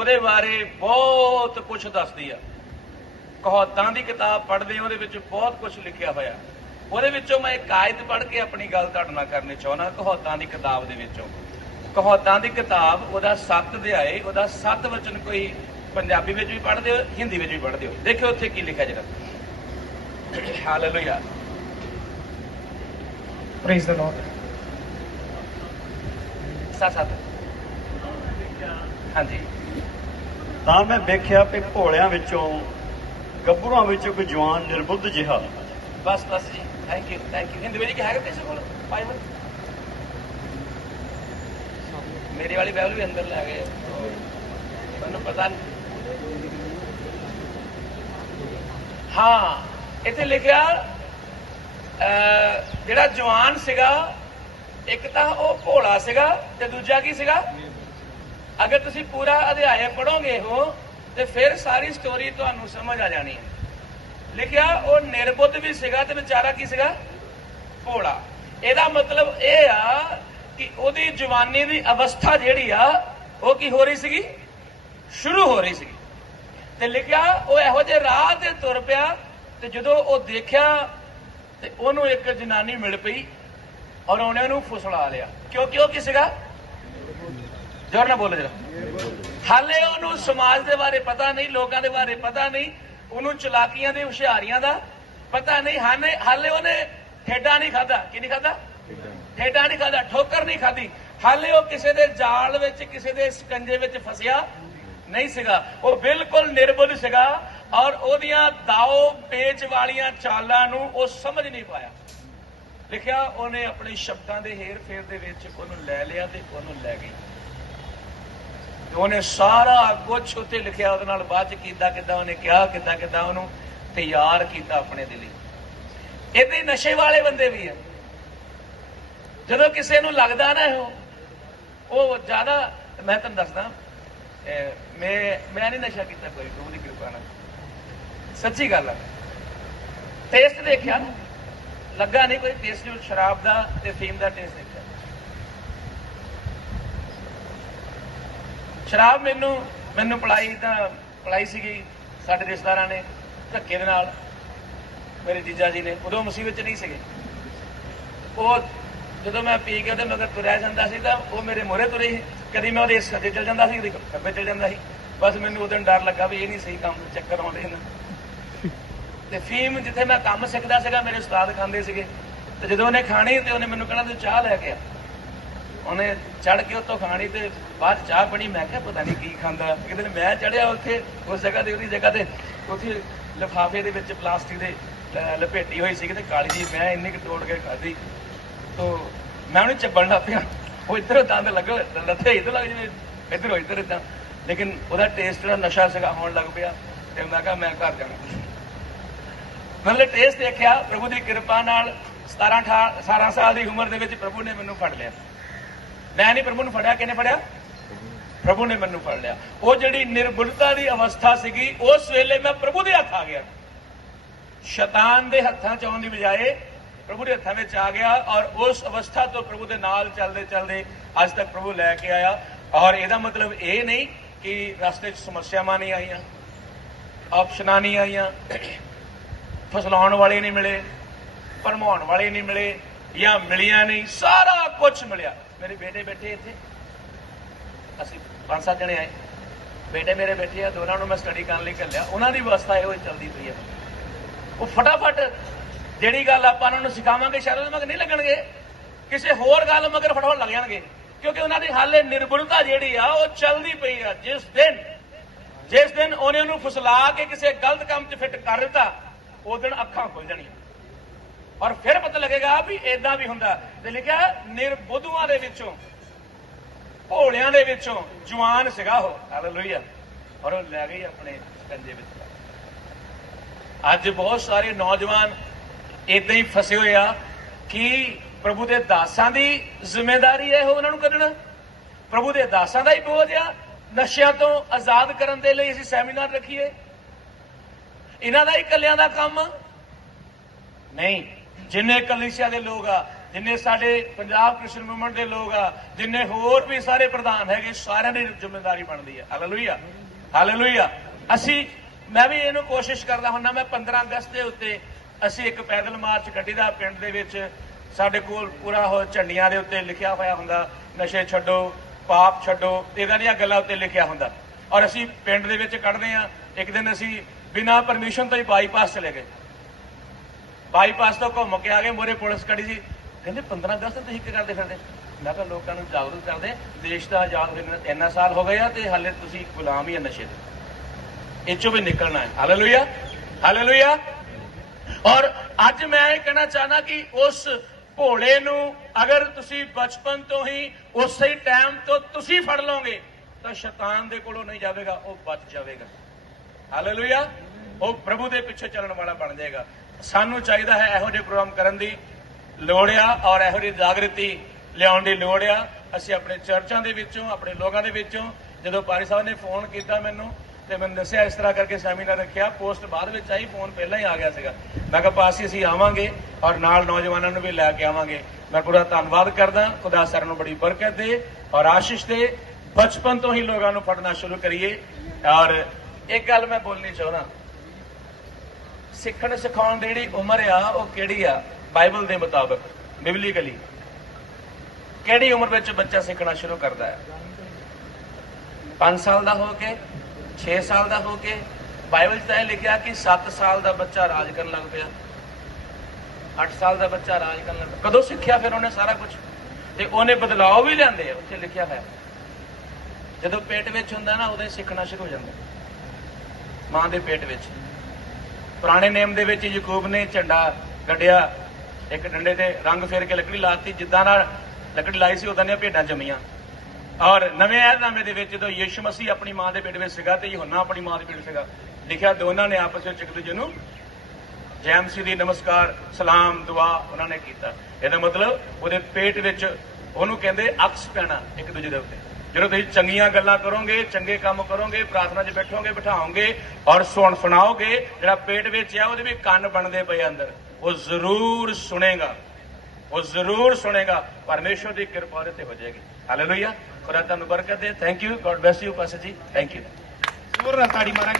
ਉਹਦੇ ਬਾਰੇ ਬਹੁਤ ਕੁਝ ਦੱਸਦੀ ਆ। ਕਹਾਵਤਾਂ ਦੀ ਕਿਤਾਬ ਪੜ੍ਹਦੇ ਹਾਂ, ਉਹਦੇ ਵਿੱਚ ਬਹੁਤ ਕੁਝ ਲਿਖਿਆ ਹੋਇਆ। ਉਹਦੇ ਵਿੱਚੋਂ ਮੈਂ ਇੱਕ ਆਇਤ ਪੜ੍ਹ ਕੇ ਆਪਣੀ ਗੱਲ ਤੁਹਾਡੇ ਨਾਲ ਕਰਨੀ ਚਾਹੁੰਦਾ ਕਹਾਵਤਾਂ ਦੀ ਕਿਤਾਬ ਦੇ ਵਿੱਚੋਂ। ਕਹਾਵਤਾਂ ਦੀ ਕਿਤਾਬ ਉਹਦਾ 7 ਅਧਿਆਏ ਉਹਦਾ 7 ਵਚਨ ਕੋਈ ਪੰਜਾਬੀ ਵਿੱਚ ਵੀ ਪੜ੍ਹਦੇ ਹੋ ਹਿੰਦੀ ਵਿੱਚ ਵੀ ਪੜ੍ਹਦੇ ਹੋ। ਦੇਖਿਓ ਉੱਥੇ ਕੀ ਲਿਖਿਆ ਜਿਹੜਾ। ਹਾਲੇਲੂਇਆ ਪ੍ਰੇਜ਼ ਦ ਲਾਰਡ ਸੱਤ ਸੱਤ ਹਾਂਜੀ। ਤਾਂ ਮੈਂ ਵੇਖਿਆ ਕਿ ਭੋਲਿਆਂ ਵਿੱਚੋਂ ਗੱਭਰੂਆਂ ਵਿੱਚੋਂ ਕੋਈ ਜਵਾਨ ਨਿਰਬੁੱਧ ਜਿਹਾ। ਬਸ ਬਸ ਜੀ। Thank you thank you Hindi ਵਿੱਚ ਹੈਗਾ ਕਿਸੇ ਕੋਲ? ਬਾਈਬਲ ਮੇਰੀ ਵਾਲੀ ਬਾਈਬਲ ਵੀ ਅੰਦਰ ਲੈ ਗਏ। ਮੈਨੂੰ ਪਤਾ ਨਹੀਂ ਹਾਂ ਇੱਥੇ ਲਿਖਿਆ ਅਹ, ਜਿਹੜਾ ਜਵਾਨ ਸੀਗਾ ਇੱਕ ਤਾਂ ਉਹ ਭੋਲਾ ਸੀਗਾ ਤੇ ਦੂਜਾ ਕੀ ਸੀਗਾ? ਅਗਰ ਤੁਸੀਂ ਪੂਰਾ ਅਧਿਆਇ ਪੜੋਗੇ ਹੋ ਤੇ ਫਿਰ ਸਾਰੀ ਸਟੋਰੀ ਤੁਹਾਨੂੰ ਸਮਝ ਆ ਜਾਣੀ ਹੈ। ਲਿਖਿਆ, ਉਹ ਨਿਰਬੁੱਧ ਵੀ ਸੀਗਾ ਤੇ ਵਿਚਾਰਾ ਕੀ ਸੀਗਾ? ਭੋਲਾ। ਇਹਦਾ ਮਤਲਬ ਇਹ ਆ ਕਿ ਉਹਦੀ ਜਵਾਨੀ ਦੀ ਅਵਸਥਾ ਜਿਹੜੀ ਆ, ਉਹ ਕੀ ਹੋ ਰਹੀ ਸੀਗੀ? ਸ਼ੁਰੂ ਹੋ ਰਹੀ ਸੀਗੀ। ਤੇ ਲਿਖਿਆ, ਉਹ ਇਹੋ ਜਿਹੇ ਰਾਹ ਤੇ ਤੁਰ ਪਿਆ ਤੇ ਜਦੋਂ ਉਹ ਦੇਖਿਆ ਤੇ ਉਹਨੂੰ ਇੱਕ ਜਨਾਨੀ ਮਿਲ ਪਈ ਔਰ ਉਹਨੇ ਉਹਨੂੰ ਫੁਸਲਾ ਲਿਆ। ਕਿਉਂਕਿ ਉਹ ਕੀ ਸੀਗਾ? ਜੋਰ ਨਾਲ ਬੋਲੋ ਜਰਾ। ਹਾਲੇ ਉਹਨੂੰ ਸਮਾਜ ਦੇ ਬਾਰੇ ਪਤਾ ਨਹੀਂ, ਲੋਕਾਂ ਦੇ ਬਾਰੇ ਪਤਾ ਨਹੀਂ, ਉਹਨੂੰ ਚਲਾਕੀਆਂ ਦੇ ਹੁਸ਼ਿਆਰੀਆਂ ਦਾ ਪਤਾ ਨਹੀਂ। ਹਾਲੇ ਹਾਲੇ ਉਹਨੇ ਠੇਡਾ ਨਹੀਂ ਖਾਦਾ ਕੀ ਨਹੀਂ ਖਾਦਾ ਠੇਡਾ ਨਹੀਂ ਖਾਦਾ ਠੋਕਰ ਨਹੀਂ ਖਾਦੀ ਹਾਲੇ ਉਹ ਕਿਸੇ ਦੇ ਜਾਲ ਵਿੱਚ, ਕਿਸੇ ਦੇ ਸਕੰਜੇ ਵਿੱਚ ਫਸਿਆ ਨਹੀਂ ਸੀਗਾ। ਉਹ ਬਿਲਕੁਲ ਨਿਰਬੁੱਧ ਸੀਗਾ ਔਰ ਉਹਦੀਆਂ ਦਾਓ ਪੇਚ ਵਾਲੀਆਂ ਚਾਲਾਂ ਨੂੰ ਉਹ ਸਮਝ ਨਹੀਂ ਪਾਇਆ। ਲਿਖਿਆ, ਉਹਨੇ ਆਪਣੇ ਸ਼ਬਦਾਂ ਦੇ ਹੇਰ ਫੇਰ ਦੇ ਵਿੱਚ ਉਹਨੂੰ ਲੈ ਲਿਆ ਤੇ ਉਹਨੂੰ ਲੈ ਗਈ। ਉਹਨੇ ਸਾਰਾ ਕੁਝ ਉੱਤੇ ਲਿਖਿਆ, ਉਹਦੇ ਨਾਲ ਬਾਅਦ ਚ ਕੀਤਾ ਕਿਦਾਂ, ਉਹਨੇ ਕਿਹਾ ਕਿਦਾਂ ਕਿਦਾਂ ਉਹਨੂੰ ਤਿਆਰ ਕੀਤਾ ਆਪਣੇ ਦੇ ਲਈ। ਇਹਦੇ ਨਸ਼ੇ ਵਾਲੇ ਬੰਦੇ ਵੀ ਆ। ਜਦੋਂ ਕਿਸੇ ਨੂੰ ਲੱਗਦਾ ਨਾ ਉਹ ਜ਼ਿਆਦਾ, ਮੈਂ ਤੁਹਾਨੂੰ ਦੱਸਦਾ ਮੈਂ ਮੈਂ ਨਹੀਂ ਨਸ਼ਾ ਕੀਤਾ ਕੋਈ, ਪ੍ਰਭੂ ਦੀ ਕਿਰਪਾ ਨਾਲ। ਸੱਚੀ ਗੱਲ ਹੈ ਟੇਸਟ ਦੇਖਿਆ ਨਾ? ਲੱਗਾ ਨਹੀਂ ਕੋਈ ਟੇਸਟ ਸ਼ਰਾਬ ਦਾ ਤੇ ਫੀਮ ਦਾ ਟੇਸਟ ਦੇਖਿਆ। ਸ਼ਰਾਬ ਮੈਨੂੰ ਮੈਨੂੰ ਪੜਾਈ ਤਾਂ ਪੜਾਈ ਸੀਗੀ ਸਾਡੇ ਰਿਸ਼ਤੇਦਾਰਾਂ ਨੇ ਧੱਕੇ ਦੇ ਨਾਲ, ਮੇਰੇ ਜੀਜਾ ਜੀ ਨੇ, ਉਦੋਂ ਮੁਸੀਬਤ ਚ ਨਹੀਂ ਸੀਗੇ। ਉਹ ਜਦੋਂ ਮੈਂ ਪੀ ਕੇ ਉਹਦੇ ਮਗਰ ਤੁਰਿਆ ਜਾਂਦਾ ਸੀ ਤਾਂ ਉਹ ਮੇਰੇ ਮੋਹਰੇ ਤੁਰੇ ਸੀ। ਕਦੀ ਮੈਂ ਉਹਦੇ ਸੱਜੇ ਚਲ ਜਾਂਦਾ ਸੀ, ਕਦੀ ਖੱਬੇ ਚਲ ਜਾਂਦਾ ਸੀ। ਬਸ ਮੈਨੂੰ ਉਦੋਂ ਡਰ ਲੱਗਾ ਵੀ ਇਹ ਨਹੀਂ ਸਹੀ ਕੰਮ ਚੱਕਰ ਆਉਂਦੇ ਨੇ ਤੇ ਫੀਮ ਜਿੱਥੇ ਮੈਂ ਕੰਮ ਸਿੱਖਦਾ ਸੀਗਾ, ਮੇਰੇ ਉਸਤਾਦ ਖਾਂਦੇ ਸੀਗੇ। ਤੇ ਜਦੋਂ ਉਹਨੇ ਖਾਣੀ ਤੇ ਉਹਨੇ ਮੈਨੂੰ ਕਹਿਣਾ, ਤੂੰ ਚਾਹ ਲੈ ਕੇ ਆ। ਉਹਨੇ ਚੜ ਕੇ ਉੱਤੋਂ ਖਾਣੀ ਤੇ ਬਾਅਦ 'ਚ ਚਾਹ ਬਣੀ। ਮੈਂ ਕਿਹਾ ਪਤਾ ਨਹੀਂ ਕੀ ਖਾਂਦਾ। ਇੱਕ ਦਿਨ ਮੈਂ ਚੜਿਆ ਉੱਥੇ, ਉਸ ਜਗ੍ਹਾ ਤੇ, ਉਹਦੀ ਜਗ੍ਹਾ ਤੇ ਉੱਥੇ ਲਿਫਾਫੇ ਦੇ ਵਿੱਚ ਪਲਾਸਟਿਕ ਦੇ ਲਪੇਟੀ ਹੋਈ ਸੀ ਤੇ ਕਾਲੀ ਜੀ ਮੈਂ ਇੰਨੀ ਕੁ ਤੋੜ ਕੇ ਖਾਧੀ। ਤੋ ਮੈਂ ਉਹਨੂੰ ਚੱਬਣ ਲੱਗ ਪਿਆ। ਉਹ ਇੱਧਰੋਂ ਦੰਦ ਲੱਗੇ, ਲੱਥੇ ਇੱਧਰ ਲੱਗ ਜਿਵੇਂ, ਇੱਧਰੋਂ ਇੱਧਰ ਇਦਾਂ ਲੇਕਿਨ ਉਹਦਾ ਟੇਸਟ ਦਾ ਨਸ਼ਾ ਸੀਗਾ ਹੋਣ ਲੱਗ ਪਿਆ ਤੇ ਮੈਂ ਕਿਹਾ ਮੈਂ ਘਰ ਜਾਣਾ। ਮਤਲਬ ਟੇਸਟ ਦੇਖਿਆ। ਪ੍ਰਭੂ ਦੀ ਕਿਰਪਾ ਨਾਲ 17 18 17 ਸਾਲ ਦੀ ਉਮਰ ਦੇ ਵਿੱਚ ਪ੍ਰਭੂ ਨੇ ਮੈਨੂੰ ਫੜ ਲਿਆ। ਮੈਂ ਨਹੀਂ ਪ੍ਰਭੂ ਨੂੰ ਫੜਿਆ, ਕਿਹਨੇ ਫੜਿਆ? ਪ੍ਰਭੂ ਨੇ ਮੈਨੂੰ ਫੜ ਲਿਆ। ਉਹ ਜਿਹੜੀ ਨਿਰਬੁੱਧਤਾ ਦੀ ਅਵਸਥਾ ਸੀਗੀ, ਉਸ ਵੇਲੇ ਮੈਂ ਪ੍ਰਭੂ ਦੇ ਹੱਥ ਆ ਗਿਆ। ਸ਼ੈਤਾਨ ਦੇ ਹੱਥਾਂ ਚ ਆਉਣ ਦੀ ਬਜਾਏ ਪ੍ਰਭੂ ਦੇ ਹੱਥਾਂ ਵਿੱਚ ਆ ਗਿਆ ਔਰ ਉਸ ਅਵਸਥਾ ਤੋਂ ਪ੍ਰਭੂ ਦੇ ਨਾਲ ਚੱਲਦੇ ਚੱਲਦੇ ਅੱਜ ਤੱਕ ਪ੍ਰਭੂ ਲੈ ਕੇ ਆਇਆ। ਔਰ ਇਹਦਾ ਮਤਲਬ ਇਹ ਨਹੀਂ ਕਿ ਰਸਤੇ 'ਚ ਸਮੱਸਿਆਵਾਂ ਨਹੀਂ ਆਈਆਂ, ਆਪਸ਼ਨਾਂ ਨਹੀਂ ਆਈਆਂ, ਫਸਲਾਉਣ ਵਾਲੇ ਨਹੀਂ ਮਿਲੇ, ਭਰਮਾਉਣ ਵਾਲੇ ਨਹੀਂ ਮਿਲੇ ਜਾਂ ਮਿਲੀਆਂ ਨਹੀਂ, ਸਾਰਾ ਕੁਝ ਮਿਲਿਆ। ਮੇਰੇ ਬੇਟੇ ਬੈਠੇ ਇੱਥੇ। ਅਸੀਂ ਪੰਜ ਸੱਤ ਜਣੇ ਆਏ। ਬੇਟੇ ਮੇਰੇ ਬੈਠੇ ਆ, ਦੋਨਾਂ ਨੂੰ ਮੈਂ ਸਟੱਡੀ ਕਰਨ ਲਈ ਘੱਲਿਆ। ਉਹਨਾਂ ਦੀ ਵਿਵਸਥਾ ਇਹੋ ਹੀ ਚੱਲਦੀ ਪਈ ਹੈ ਉਹ ਫਟਾਫਟ ਜਿਹੜੀ ਗੱਲ ਆਪਾਂ ਉਹਨਾਂ ਨੂੰ ਸਿਖਾਵਾਂਗੇ ਸ਼ਾਇਦ ਉਹਦੇ ਮਗਰ ਨਹੀਂ ਲੱਗਣਗੇ। ਕਿਸੇ ਹੋਰ ਗੱਲ ਮਗਰ ਫਟਾਫਟ ਲੱਗ ਜਾਣਗੇ। ਕਿਉਂਕਿ ਉਹਨਾਂ ਦੀ ਹਾਲੇ ਨਿਰਬਲਤਾ ਜਿਹੜੀ ਆ, ਉਹ ਚੱਲਦੀ ਪਈ ਆ ਜਿਸ ਦਿਨ। ਜਿਸ ਦਿਨ ਉਹਨੇ ਉਹਨੂੰ ਫਸਲਾ ਕੇ ਕਿਸੇ ਗਲਤ ਕੰਮ 'ਚ ਫਿੱਟ ਕਰ ਦਿੱਤਾ ਉਸ ਦਿਨ ਅੱਖਾਂ ਖੁੱਲ ਜਾਣੀਆਂ। ਔਰ ਫਿਰ ਪਤਾ ਲੱਗੇਗਾ ਵੀ ਇਦਾਂ ਵੀ ਹੁੰਦਾ। ਤੇ ਲਿਖਿਆ ਨਿਰਬੁੱਧੂਆਂ ਦੇ ਵਿੱਚੋਂ, ਭੋਲਿਆਂ ਦੇ ਵਿੱਚੋਂ ਜਵਾਨ ਸੀਗਾ ਉਹ। ਹਾਲੇਲੂਇਆ ਔਰ ਉਹ ਲੈ ਗਈ ਆਪਣੇ ਕੰਜੇ ਵਿੱਚ। ਅੱਜ ਬਹੁਤ ਸਾਰੇ ਨੌਜਵਾਨ ਇਦਾਂ ਹੀ ਫਸੇ ਹੋਏ ਆ ਕਿ ਪ੍ਰਭੂ ਦੇ ਦਾਸਾਂ ਦੀ ਜ਼ਿੰਮੇਵਾਰੀ ਹੈ ਉਹ ਉਹਨਾਂ ਨੂੰ ਕੱਢਣਾ। ਪ੍ਰਭੂ ਦੇ ਦਾਸਾਂ ਦਾ ਹੀ ਬੋਝ ਆ। ਨਸ਼ਿਆਂ ਤੋਂ ਆਜ਼ਾਦ ਕਰਨ ਦੇ ਲਈ ਅਸੀਂ ਸੈਮੀਨਾਰ ਰੱਖੀਏ। ਇਹਨਾਂ ਦਾ ਹੀ ਇਕੱਲਿਆਂ ਦਾ ਕੰਮ ਨਹੀਂ ਜਿੰਨੇ ਕਲੀਸਿਆ ਦੇ ਲੋਕ ਆ, ਜਿੰਨੇ ਸਾਡੇ ਪੰਜਾਬ ਕ੍ਰਿਸ਼ਨ ਮੂਵਮੈਂਟ ਦੇ ਲੋਕ ਆ, ਜਿੰਨੇ ਹੋਰ ਵੀ ਸਾਰੇ ਪ੍ਰਧਾਨ ਹੈਗੇ, ਸਾਰਿਆਂ ਦੀ ਜ਼ਿੰਮੇਵਾਰੀ ਬਣਦੀ ਹੈ ਹਾਲੇਲੂਇਆ ਹਾਲੇਲੂਇਆ ਅਸੀਂ, ਮੈਂ ਵੀ ਇਹਨੂੰ ਕੋਸ਼ਿਸ਼ ਕਰਦਾ ਹੁੰਨਾ ਮੈਂ 15 ਅਗਸਤ ਦੇ ਉੱਤੇ ਅਸੀਂ ਇੱਕ ਪੈਦਲ ਮਾਰਚ ਕੱਢੀ ਦਾ ਪਿੰਡ ਦੇ ਵਿੱਚ ਸਾਡੇ ਕੋਲ ਪੂਰਾ ਉਹ ਝੰਡੀਆਂ ਦੇ ਉੱਤੇ ਲਿਖਿਆ ਹੋਇਆ ਹੁੰਦਾ, ਨਸ਼ੇ ਛੱਡੋ, ਪਾਪ ਛੱਡੋ ਇਦਾਂ ਦੀਆਂ ਗੱਲਾਂ ਉੱਤੇ ਲਿਖਿਆ ਹੁੰਦਾ। ਔਰ ਅਸੀਂ ਪਿੰਡ ਦੇ ਵਿੱਚ ਕੱਢਦੇ ਆ ਇੱਕ ਦਿਨ ਅਸੀਂ ਬਿਨਾਂ ਪਰਮਿਸ਼ਨ ਤੋਂ ਹੀ ਬਾਈਪਾਸ ਚਲੇ ਗਏ। ਬਾਈਪਾਸ ਤੋਂ ਘੁੰਮ ਕੇ ਆ ਗਏ ਮੋਰੇ ਪੁਲਿਸ ਖੜੀ ਸੀ। ਕਹਿੰਦੇ 15 ਅਗਸਤ ਨੂੰ ਤੁਸੀਂ ਕੀ ਕਰਦੇ ਫਿਰਦੇ। ਮੈਂ ਕਿਹਾ ਲੋਕਾਂ ਨੂੰ ਜਾਗਰੂਕ ਕਰਦੇ ਦੇਸ਼ ਦਾ ਆਜ਼ਾਦ ਹੋਏ ਨੂੰ ਇੰਨਾ ਸਾਲ ਹੋ ਗਏ ਆ ਤੇ ਹਾਲੇ ਤੁਸੀਂ ਗੁਲਾਮ ਹੀ ਆ ਨਸ਼ੇ ਦੇ। ਇਹ ਵੀ ਨਿਕਲਣਾ ਹੈ। ਹਾਲੇਲੂਇਆ ਹਾਲੇਲੂਇਆ ਔਰ ਅੱਜ ਮੈਂ ਇਹ ਕਹਿਣਾ ਚਾਹਨਾ ਕਿ ਉਸ ਭੋਲੇ ਨੂੰ ਅਗਰ ਤੁਸੀਂ ਬਚਪਨ ਤੋਂ ਹੀ ਉਸੇ ਟਾਈਮ ਤੋਂ ਤੁਸੀਂ ਫੜ ਲਓਗੇ, ਤਾਂ ਸ਼ੈਤਾਨ ਦੇ ਕੋਲੋਂ ਨਹੀਂ ਜਾਵੇਗਾ, ਉਹ ਬਚ ਜਾਵੇਗਾ। ਹਾਲੇਲੂਇਆ ਉਹ ਪ੍ਰਭੂ ਦੇ ਪਿੱਛੇ ਚੱਲਣ ਵਾਲਾ ਬਣ ਜਾਏਗਾ। ਸਾਨੂੰ ਚਾਹੀਦਾ ਹੈ ਇਹੋ ਜਿਹੇ ਪ੍ਰੋਗਰਾਮ ਕਰਨ ਦੀ ਲੋੜ ਆ ਔਰ ਇਹੋ ਜਿਹੀ ਜਾਗਰਤੀ ਲਿਆਉਣ ਦੀ ਲੋੜ ਆ ਅਸੀਂ ਆਪਣੇ ਚਰਚਾਂ ਦੇ ਵਿੱਚੋਂ, ਆਪਣੇ ਲੋਕਾਂ ਦੇ ਵਿੱਚੋਂ, ਜਦੋਂ ਪਾਰੀ ਸਾਹਿਬ ਨੇ ਫੋਨ ਕੀਤਾ ਮੈਨੂੰ ਤੇ ਮੈਨੂੰ ਦੱਸਿਆ ਇਸ ਤਰ੍ਹਾਂ ਕਰਕੇ ਸੈਮੀਨਾਰ ਰੱਖਿਆ, ਪੋਸਟ ਬਾਅਦ ਵਿੱਚ ਆਈ, ਫੋਨ ਪਹਿਲਾਂ ਹੀ ਆ ਗਿਆ ਸੀਗਾ। ਮੈਂ ਕਿਹਾ ਪਾਸੀ ਅਸੀਂ ਆਵਾਂਗੇ ਔਰ ਨਾਲ ਨੌਜਵਾਨਾਂ ਨੂੰ ਵੀ ਲੈ ਕੇ ਆਵਾਂਗੇ। ਮੈਂ ਪੂਰਾ ਧੰਨਵਾਦ ਕਰਦਾ, ਖੁਦਾ ਸਰ ਨੂੰ ਬੜੀ ਬਰਕਤ ਦੇ ਔਰ ਆਸ਼ੀਸ਼ ਦੇ ਬਚਪਨ ਤੋਂ ਹੀ ਲੋਕਾਂ ਨੂੰ ਪੜਨਾ ਸ਼ੁਰੂ ਕਰੀਏ। ਔਰ ਇੱਕ ਗੱਲ ਮੈਂ ਬੋਲਣੀ ਚਾਹੁੰਦਾ। ਸਿੱਖਣ ਸਿਖਾਉਣ ਦੀ ਜਿਹੜੀ ਉਮਰ ਆ, ਉਹ ਕਿਹੜੀ ਆ? ਬਾਈਬਲ ਦੇ ਮੁਤਾਬਕ, ਬਿਬਲੀਕਲੀ। ਕਿਹੜੀ ਉਮਰ ਵਿੱਚ ਬੱਚਾ ਸਿੱਖਣਾ ਸ਼ੁਰੂ ਕਰਦਾ ਹੈ? 5 ਸਾਲ ਦਾ ਹੋ ਕੇ 6 ਸਾਲ ਦਾ ਹੋ ਕੇ, ਬਾਈਬਲ 'ਚ ਤਾਂ ਲਿਖਿਆ ਕਿ 7 ਸਾਲ ਦਾ ਬੱਚਾ ਰਾਜ ਕਰਨ ਲੱਗ ਪਿਆ। 8 ਸਾਲ ਦਾ ਬੱਚਾ ਰਾਜ ਕਰਨ ਲੱਗ ਪਿਆ। ਕਦੋਂ ਸਿੱਖਿਆ ਫਿਰ ਉਹਨੇ ਸਾਰਾ ਕੁਝ ਤੇ ਉਹਨੇ ਬਦਲਾਅ ਵੀ ਲਿਆਂਦੇ ਆ, ਉੱਥੇ ਲਿਖਿਆ ਹੋਇਆ। ਜਦੋਂ ਪੇਟ ਵਿੱਚ ਹੁੰਦਾ ਨਾ, ਉਦੋਂ ਸਿੱਖਣਾ ਸ਼ੁਰੂ ਹੋ ਜਾਂਦਾ। ਮਾਂ ਦੇ ਪੇਟ ਵਿੱਚ। ਪੁਰਾਣੇ ਨੇਮ ਦੇ ਵਿੱਚ ਯਾਕੂਬ ਨੇ ਝੰਡਾ ਗੱਡਿਆ, ਇੱਕ ਡੰਡੇ ਤੇ ਰੰਗ ਫੇਰ ਕੇ ਲੱਕੜੀ ਲਾਤੀ, ਜਿੱਦਾਂ ਨਾਲ ਲੱਕੜੀ ਲਾਈ ਸੀ ਉਦਾਂ ਦੀਆਂ ਭੇਡਾਂ ਜੰਮੀਆਂ। ਔਰ ਨਵੇਂ ਐਲਾਨਾਮੇ ਦੇ ਵਿੱਚ ਜਦੋਂ ਯਿਸੂ ਮਸੀਹ ਆਪਣੀ ਮਾਂ ਦੇ ਪੇਟ ਵਿੱਚ ਸੀਗਾ ਤੇ ਯੋਹੰਨਾ ਆਪਣੀ ਮਾਂ ਦੇ ਪੇਟ ਸੀਗਾ, ਲਿਖਿਆ ਦੋਨਾਂ ਨੇ ਆਪਸ ਵਿੱਚ ਇੱਕ ਦੂਜੇ ਨੂੰ ਜੈ ਮਸੀਹ ਦੀ ਨਮਸਕਾਰ, ਸਲਾਮ, ਦੁਆ ਉਹਨਾਂ ਨੇ ਕੀਤਾ। ਇਹਦਾ ਮਤਲਬ ਉਹਦੇ ਪੇਟ ਵਿੱਚ ਉਹਨੂੰ ਕਹਿੰਦੇ ਅਕਸ ਪੈਣਾ ਇੱਕ ਦੂਜੇ ਦੇ ਉੱਤੇ। ਜਦੋਂ ਤੁਸੀਂ ਚੰਗੀਆਂ ਗੱਲਾਂ ਕਰੋਗੇ, ਚੰਗੇ ਕੰਮ ਕਰੋਗੇ, ਪ੍ਰਾਰਥਨਾ 'ਚ ਬੈਠੋਗੇ, ਬਿਠਾਓਗੇ ਔਰ ਸੁਣ ਸੁਣਾਓਗੇ, ਜਿਹੜਾ ਪੇਟ ਵਿੱਚ ਆ, ਉਹਦੇ ਵੀ ਕੰਨ ਬਣਦੇ ਪਏ ਅੰਦਰ। ਉਹ ਜ਼ਰੂਰ ਸੁਣੇਗਾ। ਉਹ ਜ਼ਰੂਰ ਸੁਣੇਗਾ। ਪਰਮੇਸ਼ਵਰ ਦੀ ਕਿਰਪਾ ਉਹਦੇ ਤੇ ਹੋ ਜਾਏਗੀ। ਹਾਲੇਲੂਇਆ ਖੁਦਾ ਤੁਹਾਨੂੰ ਬਰਕਤ ਦੇ। Thank you God bless you pastor ji. Thank you ਜ਼ੋਰ ਨਾਲ ਤਾੜੀ ਮਾਰਾਂਗੇ।